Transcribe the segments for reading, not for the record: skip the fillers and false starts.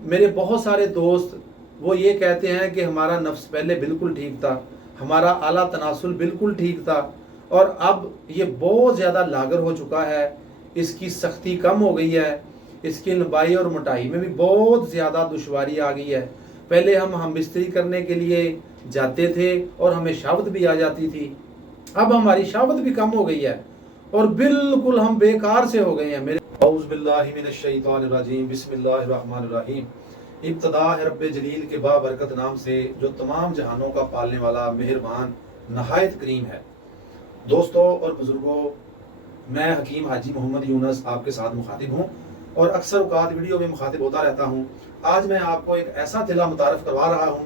मेरे बहुत सारे दोस्त वो ये कहते हैं कि हमारा नफ्स पहले बिल्कुल ठीक था, हमारा आला तनासुल बिल्कुल ठीक था, और अब ये बहुत ज़्यादा लागर हो चुका है, इसकी सख्ती कम हो गई है, इसकी लंबाई और मोटाई में भी बहुत ज़्यादा दुश्वारी आ गई है। पहले हम बिस्तरी करने के लिए जाते थे और हमें शहावत भी आ जाती थी, अब हमारी शहावत भी कम हो गई है और बिल्कुल हम बेकार से हो गए हैं। मेरे औज़ु बिल्लाहि मिनश शैतानिर रजीम, बिस्मिल्लाहिर रहमानिर रहीम। इब्तिदा है रब्बे जलील के बाबरकत नाम से जो तमाम जहानों का पालने वाला मेहरबान नहायत करीम है। दोस्तों और बुजुर्गों, मैं हकीम हाजी मोहम्मद यूनुस आपके साथ मुखातिब हूँ और अक्सर औकात वीडियो में मुखातिब होता रहता हूँ। आज मैं आपको एक ऐसा तिला मुतारफ़ करवा रहा हूँ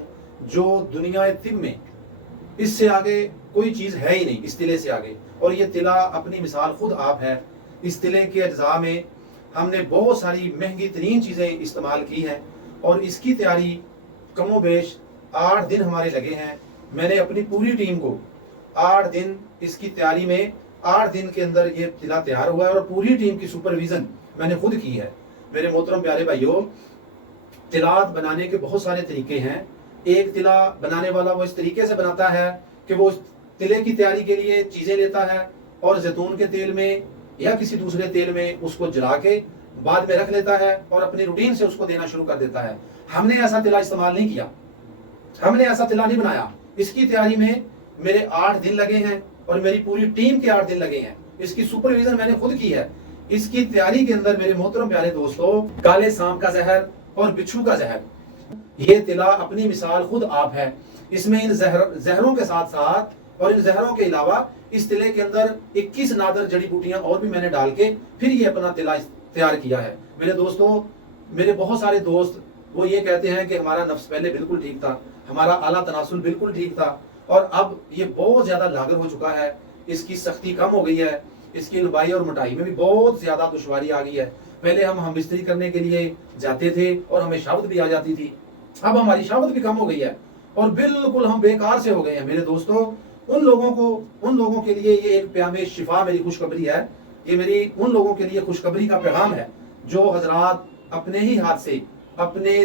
जो दुनिया तिब में इससे आगे कोई चीज़ है ही नहीं, इस तिले से आगे। और ये तिला अपनी मिसाल खुद आप है। इस तिले के अज्जा में हमने बहुत सारी महंगी तरीन चीज़ें इस्तेमाल की हैं और इसकी तैयारी कमो बेश 8 दिन हमारे लगे हैं। मैंने अपनी पूरी टीम को 8 दिन इसकी तैयारी में 8 दिन के अंदर ये तिला तैयार हुआ है और पूरी टीम की सुपरविज़न मैंने खुद की है। मेरे मोहतरम प्यारे भाइयों, तिलात बनाने के बहुत सारे तरीके हैं। एक तिला बनाने वाला वो इस तरीके से बनाता है कि वो तिले की तैयारी के लिए चीज़ें लेता है और जैतून के तेल में या किसी दूसरे तेल में उसको जला के बाद में रख लेता है और अपनी रूटीन से उसको देना शुरू कर देता है। हमने ऐसा तिला इस्तेमाल नहीं किया, हमने ऐसा तिला नहीं बनाया। इसकी तैयारी में मेरे 8 दिन लगे हैं और मेरी पूरी टीम के 8 दिन लगे हैं। इसकी सुपरविजन मैंने खुद की है। इसकी तैयारी के अंदर मेरे मोहतरम प्यारे दोस्तों, काले सांप का जहर और बिच्छू का जहर, ये तिला अपनी मिसाल खुद आप है। इसमें इन जहरों के साथ साथ और इन जहरों के अलावा इस तिले के अंदर 21 नादर जड़ी बूटियां और भी मैंने डाल के फिर ये अपना तिला तैयार किया है। मेरे दोस्तों, मेरे बहुत सारे दोस्त वो ये कहते हैं कि हमारा नफ्स पहले बिल्कुल ठीक था, हमारा आला तनासुल बिल्कुल ठीक था, और अब ये बहुत ज़्यादा लागर हो चुका है, इसकी सख्ती कम हो गई है, इसकी लंबाई और मोटाई में भी बहुत ज़्यादा दुश्वारी आ गई है। पहले हम बिस्तरी करने के लिए जाते थे और हमें शहावत भी आ जाती थी, अब हमारी शहावत भी कम हो गई है और बिल्कुल हम बेकार से हो गए हैं। मेरे दोस्तों, उन लोगों के लिए ये एक प्यामे शिफा मेरी खुशखबरी है। ये मेरी उन लोगों के लिए खुशखबरी का पैगाम है जो हजरात अपने ही हाथ से अपने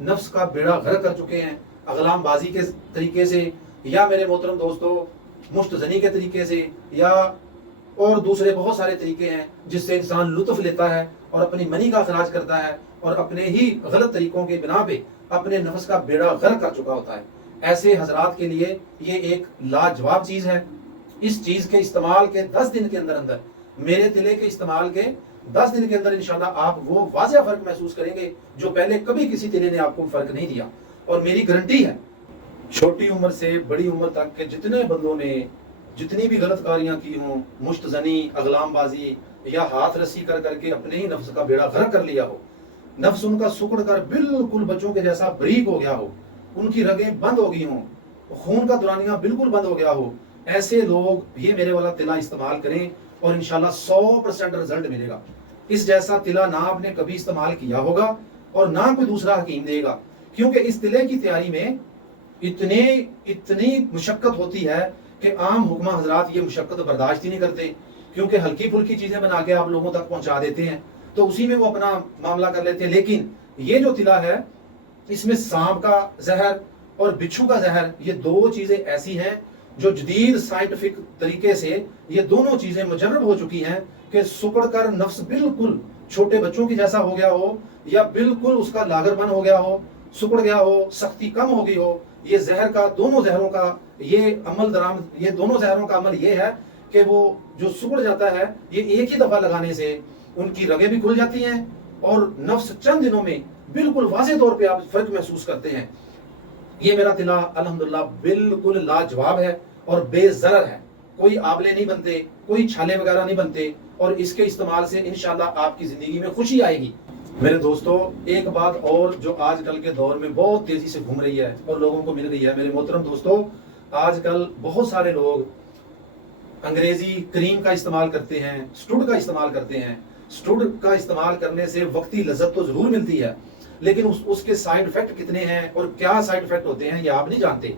नफ्स का बेड़ा गर्क कर चुके हैं, अगलाम बाजी के तरीके से, या मेरे मोहतरम दोस्तों मुश्तजनी के तरीके से, या और दूसरे बहुत सारे तरीके हैं जिससे इंसान लुत्फ लेता है और अपनी मनी का खराज करता है और अपने ही गलत तरीकों के बिना पे अपने नफ्स का बेड़ा गर्क कर चुका होता है। ऐसे हजरात के लिए ये एक लाजवाब चीज़ है। इस चीज़ के इस्तेमाल के 10 दिन के अंदर अंदर, मेरे तिले के इस्तेमाल के 10 दिन के अंदर इंशाल्लाह आप वो वाज़िया फ़र्क महसूस करेंगे जो पहले कभी किसी तिले ने आपको फ़र्क नहीं दिया। और मेरी गारंटी है, छोटी उम्र से बड़ी उम्र तक के जितने बंदों ने जितनी भी गलत कारियाँ की हों, मुश्तजनी, अगलाम बाजी या हाथ रस्सी कर करके अपने ही नफ्स का बेड़ा गर्क कर लिया हो, नफ्स उनका सुकड़ कर बिल्कुल बच्चों के जैसा बरीक हो गया हो, उनकी रगें बंद हो गई हों, खून का दौरानिया बिल्कुल बंद हो गया हो, ऐसे लोग ये मेरे वाला तिला इस्तेमाल करें और इंशाल्लाह 100% रिजल्ट मिलेगा। इस जैसा तिला ना आपने कभी इस्तेमाल किया होगा और ना कोई दूसरा हकीम देगा, क्योंकि इस तिले की तैयारी में इतनी मुशक्कत होती है कि आम हुक्मा हजरात ये मुशक्कत बर्दाश्त ही नहीं करते, क्योंकि हल्की फुल्की चीज़ें बना के आप लोगों तक पहुंचा देते हैं तो उसी में वो अपना मामला कर लेते हैं। लेकिन ये जो तिला है, इसमें सांप का जहर और बिच्छू का जहर, ये 2 चीज़ें ऐसी हैं जो जदीद साइंटिफिक तरीके से ये दोनों चीज़ें मुजर्रब हो चुकी हैं कि सुकड़ कर नफ्स बिल्कुल छोटे बच्चों की जैसा हो गया हो या बिल्कुल उसका लागरबन हो गया हो, सुकड़ गया हो, सख्ती कम हो गई हो। ये जहर का, दोनों जहरों का ये अमल दरामद, ये दोनों जहरों का अमल ये है कि वो जो सुकड़ जाता है, ये एक ही दफ़ा लगाने से उनकी रगें भी खुल जाती हैं और नफ्स चंद दिनों में बिल्कुल वाज़े तौर पे आप फ़र्क महसूस करते हैं। ये मेरा तिला अल्हम्दुलिल्लाह बिल्कुल लाजवाब है और बेज़रर है। कोई आंवले नहीं बनते, कोई छाले वगैरह नहीं बनते और इसके इस्तेमाल से इंशाल्लाह आपकी ज़िंदगी में खुशी आएगी। मेरे दोस्तों, एक बात और जो आजकल के दौर में बहुत तेज़ी से घूम रही है और लोगों को मिल रही है, मेरे मोहतरम दोस्तों, आजकल बहुत सारे लोग अंग्रेज़ी क्रीम का इस्तेमाल करते हैं, स्टूड का इस्तेमाल करते हैं। स्टूड का इस्तेमाल करने से वक्ती लज्जत तो ज़रूर मिलती है, लेकिन उसके साइड इफेक्ट कितने हैं और क्या साइड इफेक्ट होते हैं ये आप नहीं जानते।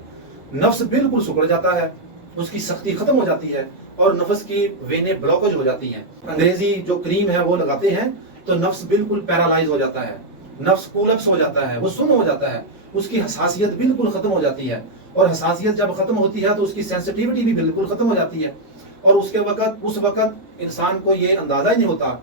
नफ्स बिल्कुल सुकड़ जाता है, उसकी सख्ती खत्म हो जाती है और नफ्स की वेनें ब्लॉकेज हो जाती हैं। अंग्रेजी जो क्रीम है वो लगाते हैं तो नफ्स बिल्कुल पैरालाइज हो जाता है, نفس کولپس ہو جاتا ہے، وہ سن ہو جاتا ہے، اس کی حساسیت بالکل ختم ہو جاتی ہے، اور حساسیت جب ختم ہوتی ہے تو اس کی سینسٹیوٹی بھی بالکل ختم ہو جاتی ہے، اور اس وقت انسان کو یہ اندازہ ہی نہیں ہوتا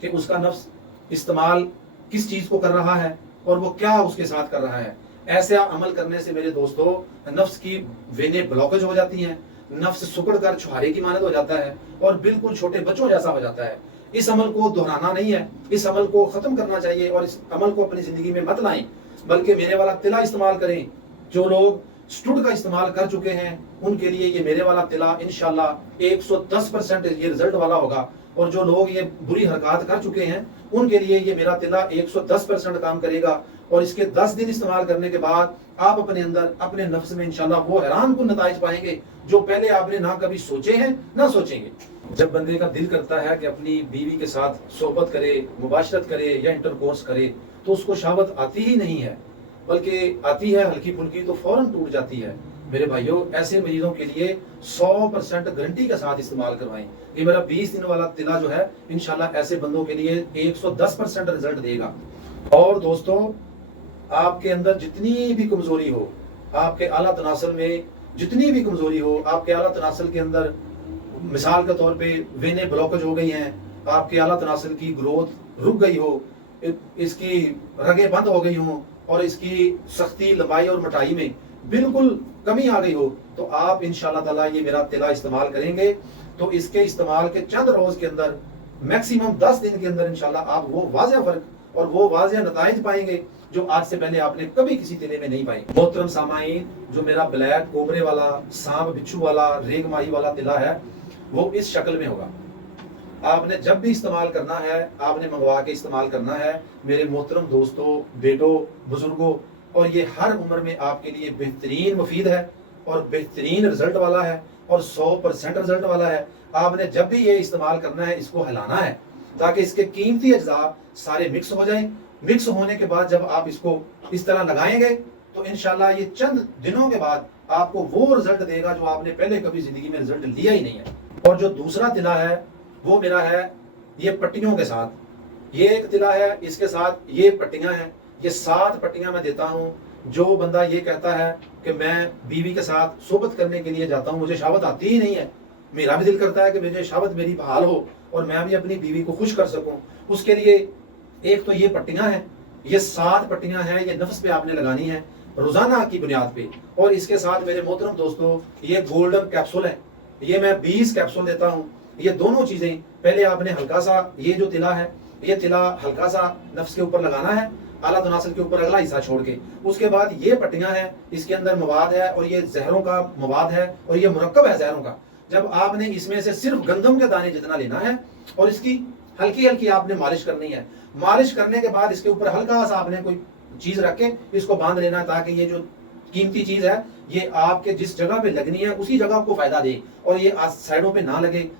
کہ اس کا نفس استعمال کس چیز کو کر رہا ہے اور وہ کیا اس کے ساتھ کر رہا ہے۔ ایسا عمل کرنے سے میرے دوستو نفس کی وینیں بلاکج ہو جاتی ہیں، نفس سکڑ کر چھہارے کی مانند ہو جاتا ہے اور بالکل چھوٹے بچوں جیسا ہو جاتا ہے۔ اس عمل کو دہرانا نہیں ہے، اس عمل کو ختم کرنا چاہیے اور اس عمل کو اپنی زندگی میں مت لائیں، بلکہ میرے والا تلا استعمال کریں۔ جو لوگ سٹوڈ کا استعمال کر چکے ہیں ان کے لیے یہ میرے والا تلا انشاءاللہ 110% یہ رزلٹ والا ہوگا، اور جو لوگ یہ بری حرکات کر چکے ہیں ان کے لیے یہ میرا تلا 110% کام کرے گا، اور اس کے 10 دن استعمال کرنے کے بعد آپ اپنے اندر اپنے نفس میں انشاءاللہ وہ حیران کن نتائج پائیں گے جو پہلے آپ نے نہ کبھی سوچے ہیں نہ سوچیں گے۔ جب بندے کا دل کرتا ہے کہ اپنی بیوی کے ساتھ صحبت کرے، مباشرت کرے یا انٹرکورس کرے، تو اس کو شہوت آتی ہی نہیں ہے، بلکہ آتی ہے ہلکی پھلکی تو فوراً ٹوٹ جاتی ہے۔ میرے بھائیوں، ایسے مریضوں کے لیے 100% گارنٹی کے ساتھ استعمال کروائیں۔ یہ میرا 20 دن والا تلا جو ہے انشاءاللہ ایسے بندوں کے لیے 110% رزلٹ دے گا۔ اور دوستوں، آپ کے اندر جتنی بھی کمزوری ہو، آپ کے اعلیٰ تناسل میں جتنی بھی کمزوری ہو، آپ کے اعلیٰ تناسل کے اندر مثال کے طور پہ وینیں بلاکج ہو گئی ہیں، آپ کے اعلیٰ تناسل کی گروتھ رک گئی ہو، اس کی رگیں بند ہو گئی ہوں، اور اس کی سختی، لمبائی اور موٹائی میں بالکل کمی آ گئی ہو، تو آپ انشاءاللہ تعالیٰ یہ میرا تلا استعمال کریں گے تو اس کے استعمال کے چند روز کے اندر، میکسیمم 10 دن کے اندر انشاءاللہ آپ وہ واضح فرق اور وہ واضح نتائج پائیں گے جو آج سے پہلے آپ نے کبھی کسی تلے میں نہیں پائے۔ محترم سامعین، جو میرا بلیک کوبرے والا، سانپ بچھو والا، ریگ ماہی والا تلا ہے وہ اس شکل میں ہوگا۔ آپ نے جب بھی استعمال کرنا ہے آپ نے منگوا کے استعمال کرنا ہے میرے محترم دوستوں، بیٹوں، بزرگوں، اور یہ ہر عمر میں آپ کے لیے بہترین مفید ہے اور بہترین رزلٹ والا ہے اور 100% رزلٹ والا ہے۔ آپ نے جب بھی یہ استعمال کرنا ہے اس کو ہلانا ہے تاکہ اس کے قیمتی اجزاء سارے مکس ہو جائیں۔ مکس ہونے کے بعد جب آپ اس کو اس طرح لگائیں گے تو انشاءاللہ یہ چند دنوں کے بعد آپ کو وہ رزلٹ دے گا جو آپ نے پہلے کبھی زندگی میں رزلٹ لیا ہی نہیں ہے۔ اور جو دوسرا تلا ہے وہ میرا ہے یہ پٹیوں کے ساتھ۔ یہ ایک تلا ہے، اس کے ساتھ یہ پٹیاں ہیں، یہ 7 پٹیاں میں دیتا ہوں۔ جو بندہ یہ کہتا ہے کہ میں بیوی کے ساتھ صحبت کرنے کے لیے جاتا ہوں، مجھے شہوت آتی ہی نہیں ہے، میرا بھی دل کرتا ہے کہ مجھے شہوت میری بحال ہو اور میں بھی اپنی بیوی کو خوش کر سکوں، اس کے لیے ایک تو یہ پٹیاں ہیں، یہ 7 پٹیاں ہیں، یہ نفس پہ آپ نے لگانی ہے روزانہ کی بنیاد پہ۔ اور اس کے ساتھ میرے محترم دوستوں یہ گولڈن کیپسول ہے، یہ میں 20 کیپسول دیتا ہوں۔ یہ دونوں چیزیں پہلے آپ نے ہلکا سا، یہ جو تلا ہے یہ تلا ہلکا سا نفس کے اوپر لگانا ہے، اعلیٰ تناسل کے اوپر اگلا حصہ چھوڑ کے۔ اس کے بعد یہ پٹیاں ہیں، اس کے اندر مواد ہے اور یہ زہروں کا مواد ہے اور یہ مرکب ہے زہروں کا۔ جب آپ نے اس میں سے صرف گندم کے دانے جتنا لینا ہے اور اس کی ہلکی ہلکی آپ نے مالش کرنی ہے، مالش کرنے کے بعد اس کے اوپر ہلکا سا آپ نے کوئی چیز رکھ کے اس کو باندھ لینا ہے تاکہ یہ جو قیمتی چیز ہے یہ آپ کے جس جگہ پہ لگنی ہے اسی جگہ کو فائدہ دے اور یہ سائڈوں پہ نہ لگے،